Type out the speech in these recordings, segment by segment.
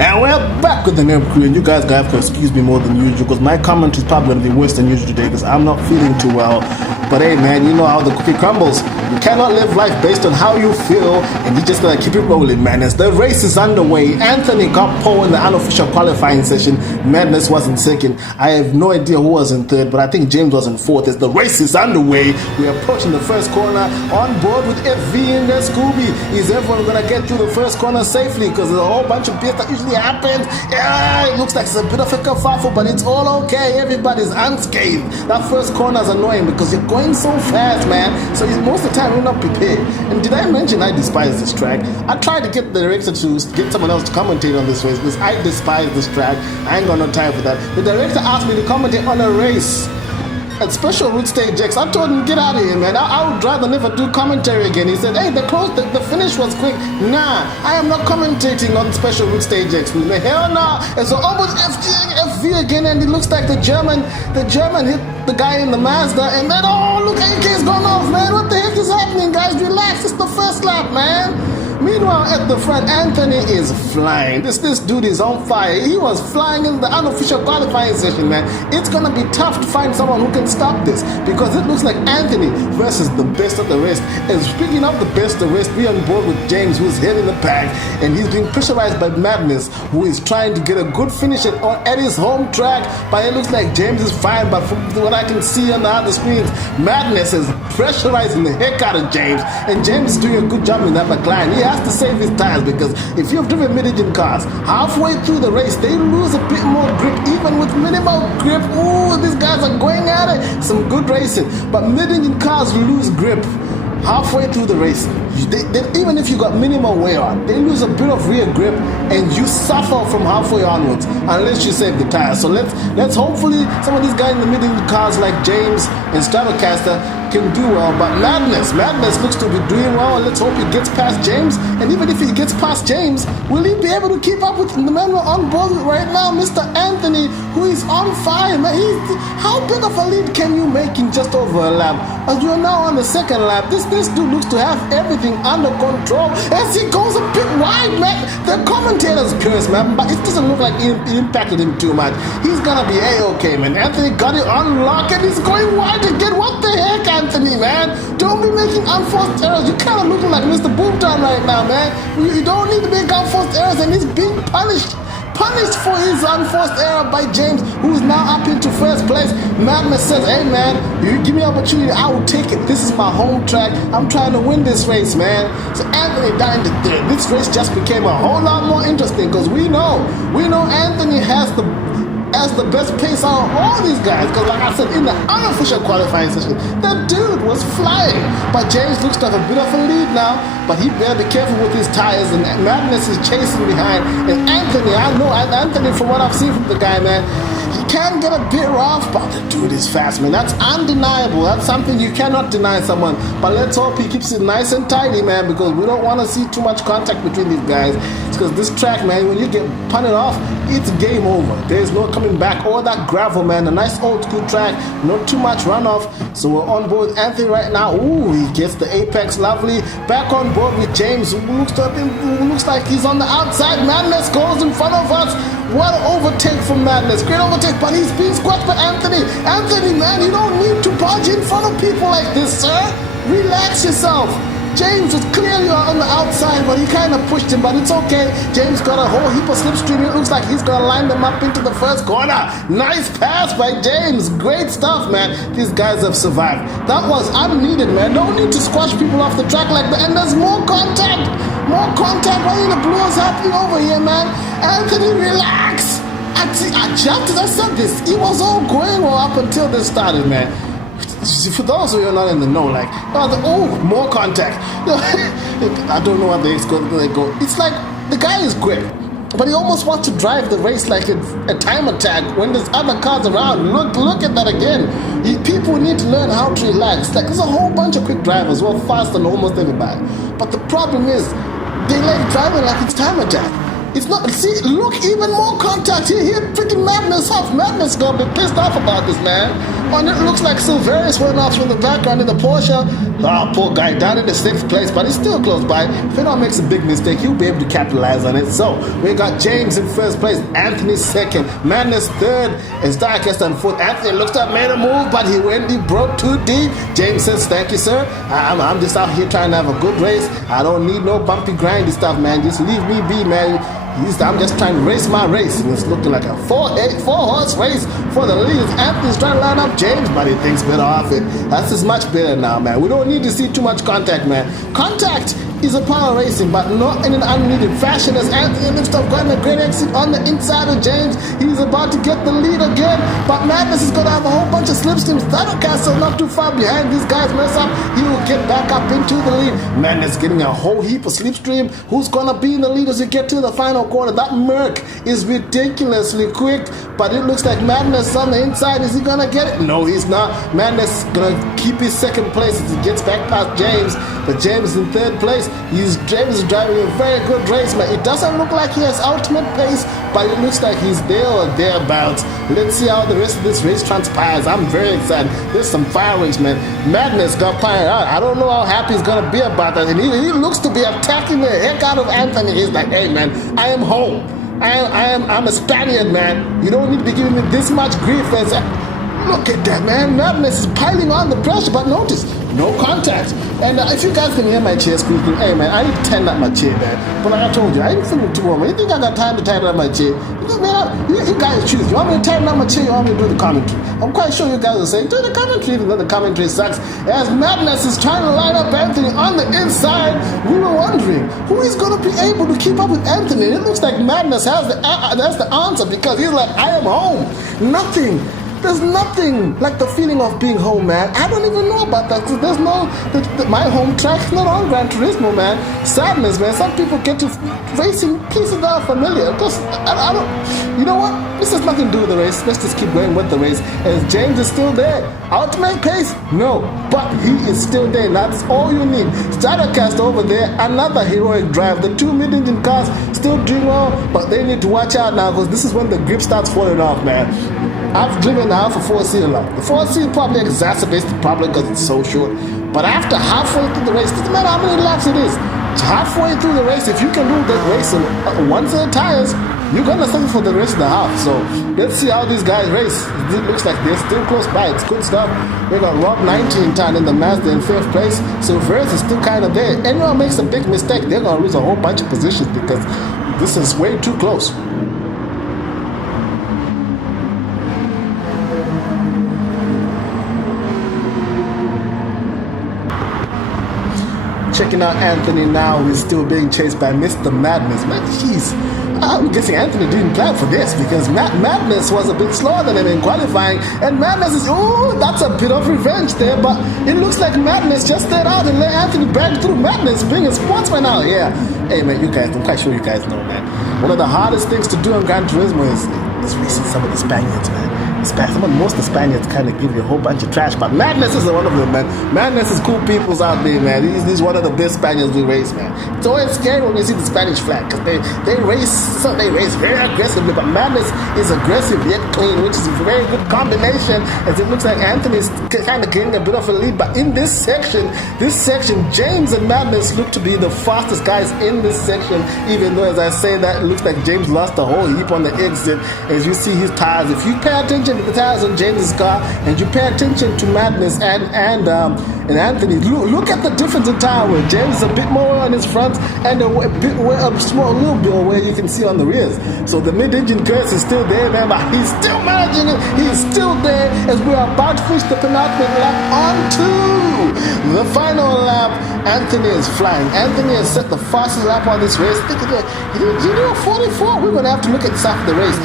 And we're back with the Nurb crew, and you guys have to excuse me more than usual because my comment is probably going to be worse than usual today because I'm not feeling too well. But hey man, you know how the cookie crumbles. You cannot live life based on how you feel, and you just gotta keep it rolling, man. As the race is underway, Anthony got pole in the unofficial qualifying session. Madness was in second. I have no idea who was in third, but I think James was in fourth. As the race is underway, we're approaching the first corner. On board with FV in there, Scooby. Is everyone gonna get through the first corner safely? Because there's a whole bunch of beers that usually happens. Yeah, it looks like it's a bit of a kerfuffle, but it's all okay. Everybody's unscathed. That first corner is annoying because you're going so fast, man. So most of the time you're not prepared. And did I mention I despise this track? I tried to get the director to get someone else to commentate on this race because I despise this track. I ain't got no time for that. The director asked me to commentate on a race at Special Route Stage X. I told him, get out of here, man. I would rather never do commentary again. He said, hey, the finish was quick. Nah, I am not commentating on Special Route Stage X. Hell no. And so almost FV again, and it looks like the German hit the guy in the Mazda, and then, oh, look, AK's gone off, man. What the heck is happening, guys? Relax. It's the first lap, man. Meanwhile, at the front, Anthony is flying. This dude is on fire. He was flying in the unofficial qualifying session, man. It's gonna be tough to find someone who can stop this because it looks like Anthony versus the best of the rest. And speaking of the best of the rest, we're on board with James, who's heading the pack, and he's being pressurized by Madness, who is trying to get a good finish at his home track. But it looks like James is fine. But from what I can see on the other screens, Madness is pressurizing the heck out of James, and James is doing a good job in that McLaren. He has to save his tires because if you've driven mid-engine cars, halfway through the race they lose a bit more grip, even with minimal grip. Ooh, these guys are going at it. Some good racing, but mid-engine cars lose grip halfway through the race. Even if you got minimal wear on, they lose a bit of rear grip, and you suffer from halfway onwards unless you save the tires. So let's hopefully some of these guys in the mid-engine cars like James and Stratocaster can do well. But Madness looks to be doing well, and let's hope he gets past James. And even if he gets past James, will he be able to keep up with the man we're on board with right now, Mr. Anthony, who is on fire, man? How big of a lead can you make in just over a lap? As you're now on the second lap, this dude looks to have everything under control as he goes a bit wide, man. The commentators curse, man, but it doesn't look like it impacted him too much. He's gonna be a-okay, man. Anthony got it on lock and he's going wide again. What the heck, Anthony, man? Don't be making unforced errors. You're kind of looking like Mr. Boomtown right now, man. You don't need to make unforced errors, and he's being punished for his unforced error by James, who is now up into first place. Madness says, hey man, you give me an opportunity, I will take it. This is my home track. I'm trying to win this race, man. So Anthony down to third. This race just became a whole lot more interesting because we know Anthony has the best pace out of all these guys, because like I said, in the unofficial qualifying session, that dude was flying. But James looks to have a bit of a lead now, but he better be careful with his tires, and Madness is chasing behind. And Anthony, I know Anthony, from what I've seen from the guy, man, he can get a bit rough, but the dude is fast, man. That's undeniable. That's something you cannot deny someone. But let's hope he keeps it nice and tidy, man, because we don't want to see too much contact between these guys. It's because this track, man, when you get punted off, it's game over. There's no coming back. All that gravel, man, a nice old school track, not too much runoff. So we're on board with Anthony right now. Ooh, he gets the apex, lovely. Back on board with James, who looks like he's on the outside. Madness goes in front of us. What an overtake from Madness. Great overtake, but he's being squashed by Anthony. Anthony, man, you don't need to barge in front of people like this, sir. Relax yourself. James was clearly on the outside, but he kind of pushed him, but it's okay. James got a whole heap of slipstream. It looks like he's going to line them up into the first corner. Nice pass by James. Great stuff, man. These guys have survived. That was unneeded, man. No need to squash people off the track like that. And there's more contact. More contact. What in the blue is happening over here, man? Anthony, relax. Just as I said this, it was all going well up until this started, man. For those of you who are not in the know, like, more contact. I don't know what they go. It's like the guy is quick, but he almost wants to drive the race like it's a time attack when there's other cars around. Look at that again. People need to learn how to relax. Like, there's a whole bunch of quick drivers who are faster than almost everybody. But the problem is, they like driving like it's time attack. It's not, see, look, even more contact here. He freaking Madness off. Madness gonna be pissed off about this, man. And it looks like Silverius went off from the background in the Porsche. Oh, poor guy, down in the 6th place, but he's still close by. If anyone makes a big mistake, he'll be able to capitalize on it. So, we got James in 1st place, Anthony 2nd, Madness 3rd, and Starcast on 4th. Anthony looks to have made a move, but he broke too deep. James says, thank you, sir. I'm just out here trying to have a good race. I don't need no bumpy, grindy stuff, man. Just leave me be, man. I'm just trying to race my race, and it's looking like a four-horse race for the leaders. Anthony's trying to line up James, but he thinks better of it. That's as much better now, man. We don't need to see too much contact, man. Contact is a part of racing, but not in an unneeded fashion, as Anthony looks to have gotten a great exit on the inside of James. He's about to get the lead again, but Madness is going to have a whole bunch of slipstreams. Thundercastle not too far behind. These guys mess up, he will get back up into the lead. Madness getting a whole heap of slipstream. Who's going to be in the lead as we get to the final corner? That Merc is ridiculously quick, but it looks like Madness on the inside. Is he going to get it? No, he's not. Madness is going to keep his 2nd place as he gets back past James, but James is in 3rd place. James is driving a very good race, man. It doesn't look like he has ultimate pace, but it looks like he's there or thereabouts. Let's see how the rest of this race transpires. I'm very excited. There's some fireworks, man. Madness got fired out. I don't know how happy he's going to be about that. And he looks to be attacking the heck out of Anthony. He's like, hey, man, I am home. I'm a Spaniard, man. You don't need to be giving me this much grief. Look at that, man. Madness is piling on the pressure, but notice, no contact. And if you guys can hear my chair squeaking, hey, man, I need to tighten up my chair, man. But like I told you, I ain't feeling too warm. You think I got time to tighten up my chair? Because, man, you guys choose. You want me to tighten up my chair, you want me to do the commentary? I'm quite sure you guys will say, do the commentary, even though the commentary sucks. As Madness is trying to line up Anthony on the inside, we were wondering who is going to be able to keep up with Anthony. And it looks like Madness has the answer, because he's like, I am home. There's nothing like the feeling of being home, man. I don't even know about that, because there's my home track is not on Gran Turismo, man. Sadness, man. Some people get to racing places that are familiar. Just, I don't, you know what? This has nothing to do with the race. Let's just keep going with the race. And James is still there. Ultimate pace? No. But he is still there. That's all you need. Startercast over there, another heroic drive. The 2 mid-engine cars still doing well, but they need to watch out now, because this is when the grip starts falling off, man. I've driven now for 4C a lot. The 4C probably exacerbates the problem because it's so short. But after halfway through the race, doesn't matter how many laps it is, halfway through the race, if you can do the race in one set of tires, you're going to suffer for the rest of the half. So let's see how these guys race. It looks like they're still close by. It's good stuff. We got Rob 19 turn in the Mazda in 5th place. Silvers is still kind of there. Anyone makes a big mistake, they're going to lose a whole bunch of positions, because this is way too close. Checking out Anthony now, he's still being chased by Mr. Madness. Man, jeez. I'm guessing Anthony didn't plan for this, because Madness was a bit slower than him in qualifying, and Madness is, oh, that's a bit of revenge there, but it looks like Madness just stayed out and let Anthony brag through. Madness being a sportsman out here. Hey, man, you guys, I'm quite sure you guys know, man. One of the hardest things to do on Gran Turismo is racing some of the Spaniards, man. Most of the Spaniards kind of give you a whole bunch of trash, but Madness is one of them, man. Madness is cool peoples out there, man. He's one of the best Spaniards we race, man. It's always scary when you see the Spanish flag, because they race very aggressively, but Madness is aggressive yet clean, which is a very good combination, as it looks like Anthony's kind of getting a bit of a lead. But in this section, James and Madness look to be the fastest guys in this section, even though, as I say that, it looks like James lost a whole heap on the exit. As you see his tires, if you pay attention to the tires on James's car, and you pay attention to Madness and Anthony, look at the difference in tire wear. James is a bit more on his front, and a little bit where you can see on the rears. So the mid-engine curse is still there, man, but he's still managing it. He's still there as we are about to finish the penultimate lap on to the final lap. Anthony is flying. Anthony has set the fastest lap on this race. Look at that. He did a 44. We're going to have to look at this after the race.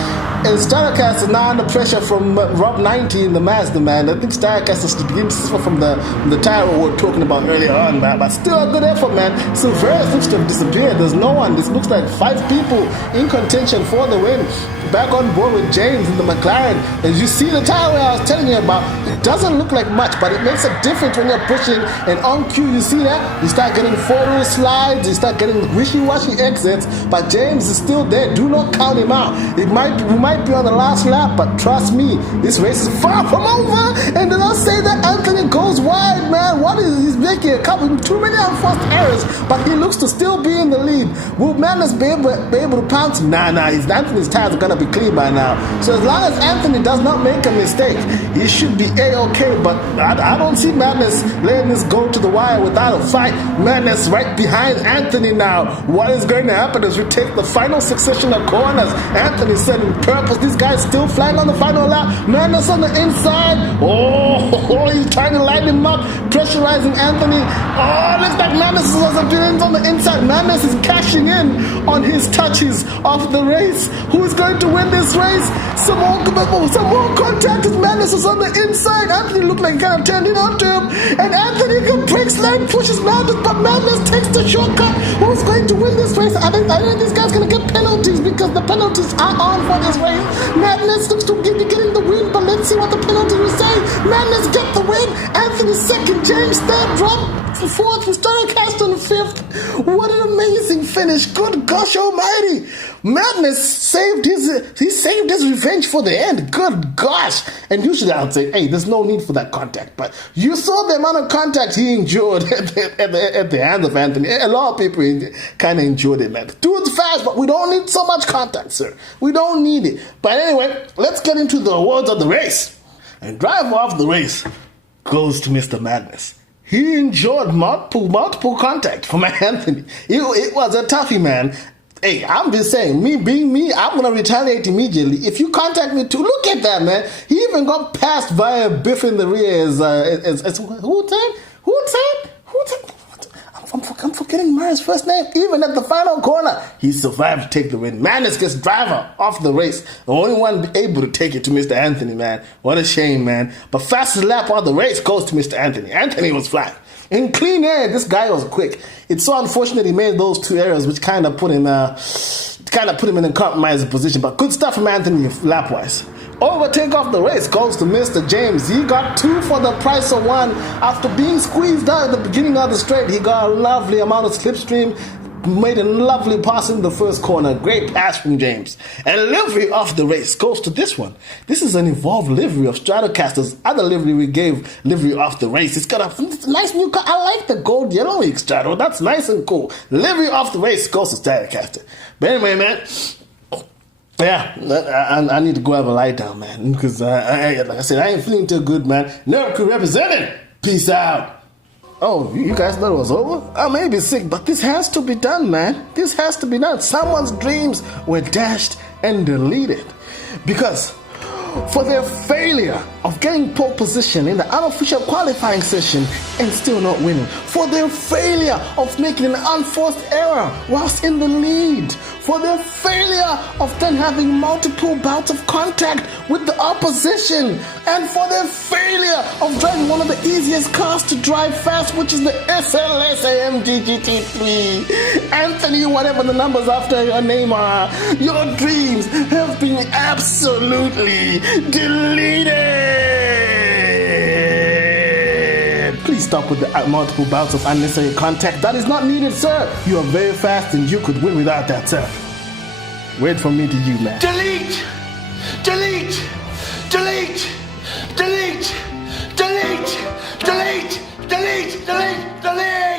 And Starcast is now under pressure from Rob 19, the Mazda, man. I think Starcast is beginning to suffer from the tire we were talking about earlier on, man. But still a good effort, man. Silveris looks to have disappeared. There's no one. This looks like 5 people in contention for the win. Back on board with James in the McLaren. As you see the tire wear I was telling you about, it doesn't look like much, but it makes a difference when you're pushing. And on cue, you see that? You start getting forward slides, you start getting wishy-washy exits, but James is still there. Do not count him out. We might might be on the last lap, but trust me, this race is far from over. And then I'll say that Anthony goes wide, man. What is he's making a couple too many unforced errors, but he looks to still be in the lead. Will Madness be able to pounce? Nah. Anthony's tires are gonna be clean by now. So as long as Anthony does not make a mistake, he should be a-okay. But I don't see Madness letting this go to the wire without a fight. Madness right behind Anthony now. What is going to happen as we take the final succession of corners? Anthony said in purpose, this guy's still flying on the final lap. Madness on the inside. Oh, he's trying to light him up, pressurizing Anthony. Oh, looks like Madness is on the inside. Madness is cashing in on his touches of the race. Who is going to win this race? Some more contact as Madness is on the inside. Anthony looked like he kind of turned it onto him. And Anthony can break slide, pushes Madness, but Madness takes the shortcut. Who's going to win this race? I think this guy's going to get penalties because the penalties are on for this race. Madness looks to be getting the win, but let's see what the penalty will say. Madness get the win. Anthony second, James third, drop fourth, Stratocaster fifth. What an amazing finish. Good gosh almighty. Madness saved his revenge for the end. Good gosh. And usually I would say, hey, there's no need for that contact. But you saw the amount of contact he endured at the hands of Anthony. A lot of people kind of enjoyed it, man. Dude's fast, but we don't need so much contact, sir. We don't need it. But anyway, let's get into the awards of the race. And driver of the race goes to Mr. Madness. He enjoyed multiple contact from Anthony. It was a toughie, man. Hey, I'm just saying, me being me, I'm going to retaliate immediately. If you contact me too, look at that, man. He even got passed via Biff in the rear as who said? I'm forgetting Murray's first name. Even at the final corner, he survived to take the win. Madness gets driver off the race. The only one able to take it to Mr. Anthony, man. What a shame, man. But fastest lap of the race goes to Mr. Anthony. Anthony was flying. In clean air, this guy was quick. It's so unfortunate he made those two errors, which kind of put him in a compromising position. But good stuff from Anthony lap-wise. Overtake of the race goes to Mr. James. He got 2 for the price of 1. After being squeezed out at the beginning of the straight, he got a lovely amount of slipstream, made a lovely pass in the first corner. Great pass from James. And livery of the race goes to this one. This is an evolved livery of Stratocaster's other livery we gave livery of the race. It's got a nice new car. I like the gold yellow Strato. That's nice and cool. Livery of the race goes to Stratocaster. But anyway, man, yeah, I need to go have a lie down, man, because like I said, I ain't feeling too good, man. Nurb crew representing. Peace out. Oh, you guys thought it was over? I may be sick, but this has to be done, man. This has to be done. Someone's dreams were dashed and deleted because for their failure of getting pole position in the unofficial qualifying session and still not winning, for their failure of making an unforced error whilst in the lead, for their failure of then having multiple bouts of contact with the opposition, and for their failure of driving one of the easiest cars to drive fast, which is the SLS AMG GT3. Anthony, whatever the numbers after your name are, your dreams have been absolutely deleted. Please stop with the multiple bouts of unnecessary contact. That is not needed, sir. You are very fast and you could win without that, sir. Wait from me to you, man. Delete! Delete! Delete! Delete! Delete! Delete! Delete! Delete! Delete!